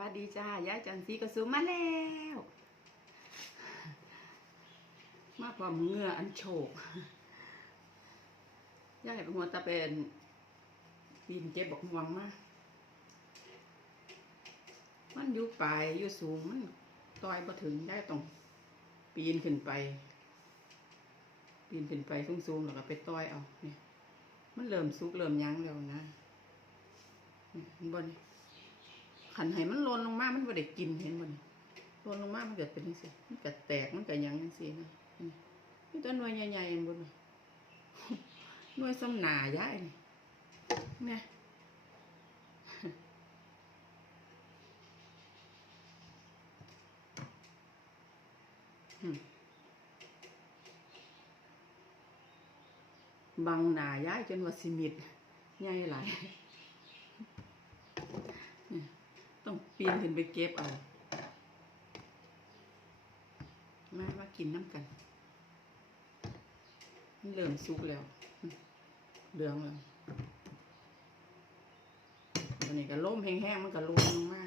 วัสดีจ้ายายจันสีกระสูมาแล้ว มาพร้อมเงื่ออันโฉกยายเป็นหัวตาเป็นปีนเจ็บบอกม่วงมามันอยู่ปลายอยู่สูงมันต่อยมาถึงยายต้องปีนขึ้นไป ปีนขึ้นไปสูงๆแล้วก็ไปต่อยเอาเนี่ยมันเริ่มสุกเริ่มยั้งแล้วนะนี่เห็นบน ขันให้มันหล่นลงมามันบ่ได้กินเห็นบ่นี่หล่นลงมามันเกิดเป็นจังซี่มันก็แตกมันก็หยังจังซี่นะนี่มีแต่หน่วยใหญ่ๆบ่นี่หน่วยสำหนายายนี่นี่บังหนายายจนว่าสิมิดใหญ่หลาย ต้อง ปีนขึ้นไปเก็บเอามามากินน้ำกัน มันเริ่มสุกแล้ว เหลืองแล้วตอนนี้ก็ล้มแห้งๆ มันก็ลงลงมา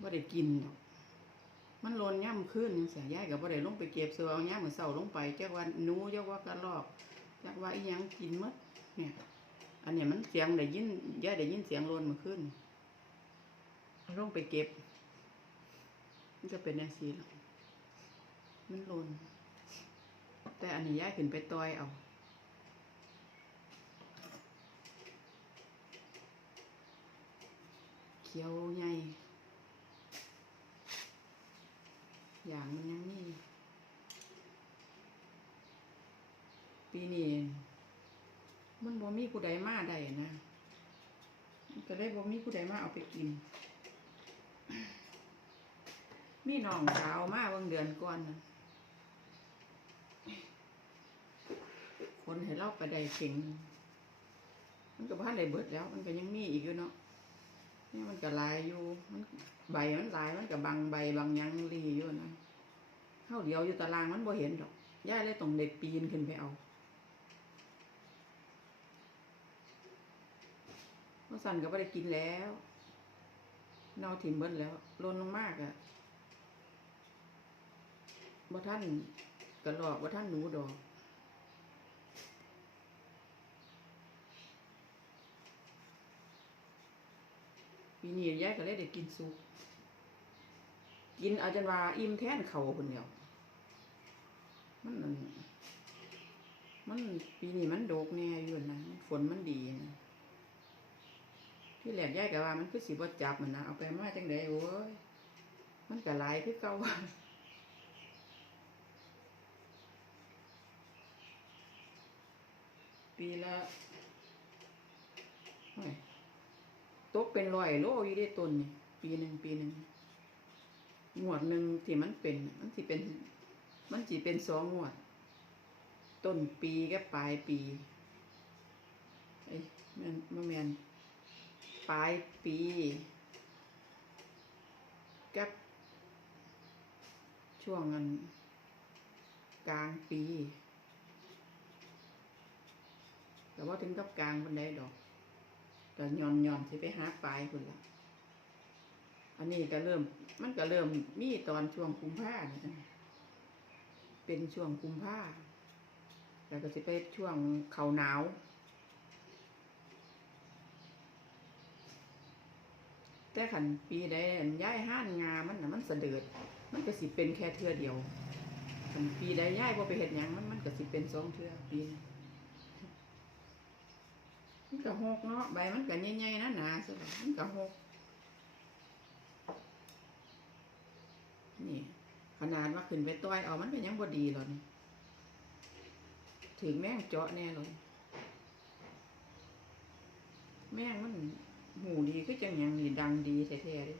ว่าได้กินดอกมันลนย่ำขึ้นเสียยายกับว่าได้ลงไปเก็บเสือเอาย่ำเหมือนเสาลงไปจักว่านูจักว่ากระรอกจักว่าอีหยังกินมดเนี่ย อันนี้มันเสียงได้ยินย่าได้ยินเสียงโลนมาขึ้นลงไปเก็บ มันจะเป็นแนวซีหรอมันโลน แต่อันนี้ย่าขึ้นไปต่อยเอาเขียวใหญ่อย่างมันยังมีปีนี้ มันบ่มีผู้ใดมาได้นะก็ได้บ่มีผู้ใดมาเอาไปกิน มีน้องสาวมาบางเดือนก่อนนะคนให้เราก็ได้เก่งมันก็บ้านได้เบิดแล้ว มันก็ยังมีอีกอยู่เนาะนี่มันก็ลายอยู่ มันใบมันลายมันก็บางใบบางยังรีอยู่นะเข้าเดียวอยู่ตารางมันบ่เห็นดอกย่าเลยต้องเด็กปีนขึ้นไปเอา มื่อสันก็ไม่ได้กินแล้วนอถิ่มเบิ้ลแล้วลนลงมากอะบ่ท่านกระหลอกบ่ท่านหนูดอกปีนี้ยายก็เลยได้กินซุปกินอาจนว่าอิ่มแทนเขาคนเดียวมันนั่นมันปีนี้มันโดกแน่อยู่นะฝนมันดีนะ ที่แหลกแยกกับว่ามันคือสีบดจับมันนะเอาไปมาจังไดโอ้ยมันก็หลายคือเก่าปีละโอ้ยตกเป็นรอยโลอยู่ได้ต้นนี่ปีหนึ่งปีหนึ่งงวดหนึ่งที่มันเป็น มันสิเป็น มันสิเป็นสองงวด ต้นปีกับปลายปีเอ้ยแมันแมน ปลายปี กับ ช่วงนั้นกลางปีแต่ว่าถึงกับกลางบันไดดอกแต่ย่อนย่อนสิไปหาปลายคนละอันนี้ก็เริ่ม มันก็เริ่มมีตอนช่วงกุมภาเนี่ยเป็นช่วงกุมภาแล้วก็สิไปช่วงเขาหนาว แต่ขันปีใดอันย้ายห้านงามันน่ะมันเสด็จมันก็สิเป็นแค่เทื่อเดียวขันปีใดย้ายพอไปเห็ดหยังมันมันก็สิเป็นสองเทื่อปีนึ่งมันก็หกเนาะใบมันก็ใหญ่ๆนะหนาสิมันก็หกนี่ ขนาดว่าขึ้นไปต้อยเอามันก็นยังบ่ดีหรอนี่ถึงแม่งเจาะแน่เลยแม่งมัน หูดีคือจังยังนี่ดังดีแท้ๆเลย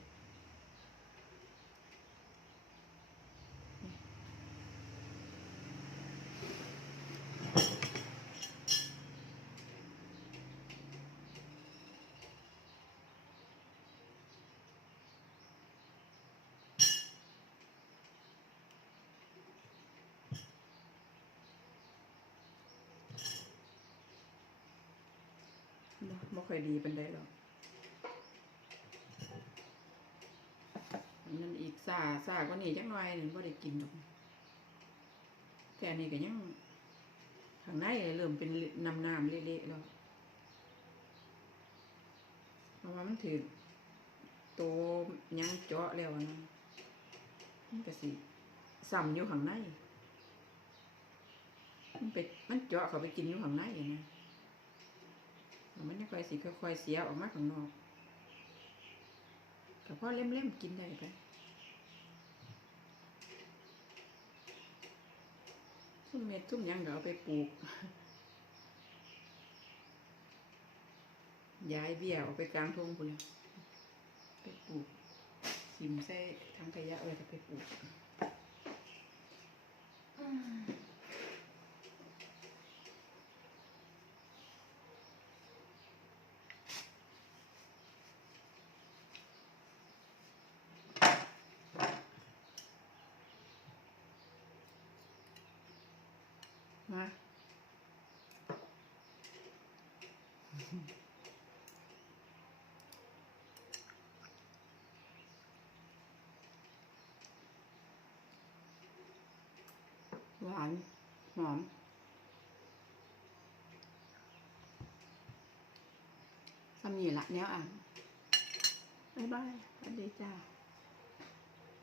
บ่บ่ค่อยดีเป็นได้หรอก นนั้นอีกซาซาก็นี่จักหน่อยนี่บ่ได้กินดอกแต่นี้ก็ยังข้างในเริ่มเป็นน้ำน้ำเละๆแล้วเพราะว่ามันถือโตยังเจาะแล้วอะนะมันก็สิซ้ำอยู่ข้างในมันไปมันเจาะเขาไปกินอยู่ข้างในอะนะแล้มันยังค่อยสิค่อยๆเสียออกมาข้างนอก ก็พอเล่มๆกินได้ไปซุ่มเม็ดซุ่มยังก็เอาไปปลูกย้ายเบี้ยออกไปกลางทุ่งพุ่นเลยไปปลูกสิมใส่ทางขยะไว้จะไปปลูก มาหวานหอมทำนี่ละแนวอ่านบ๊ายบายสวัสดีจ้า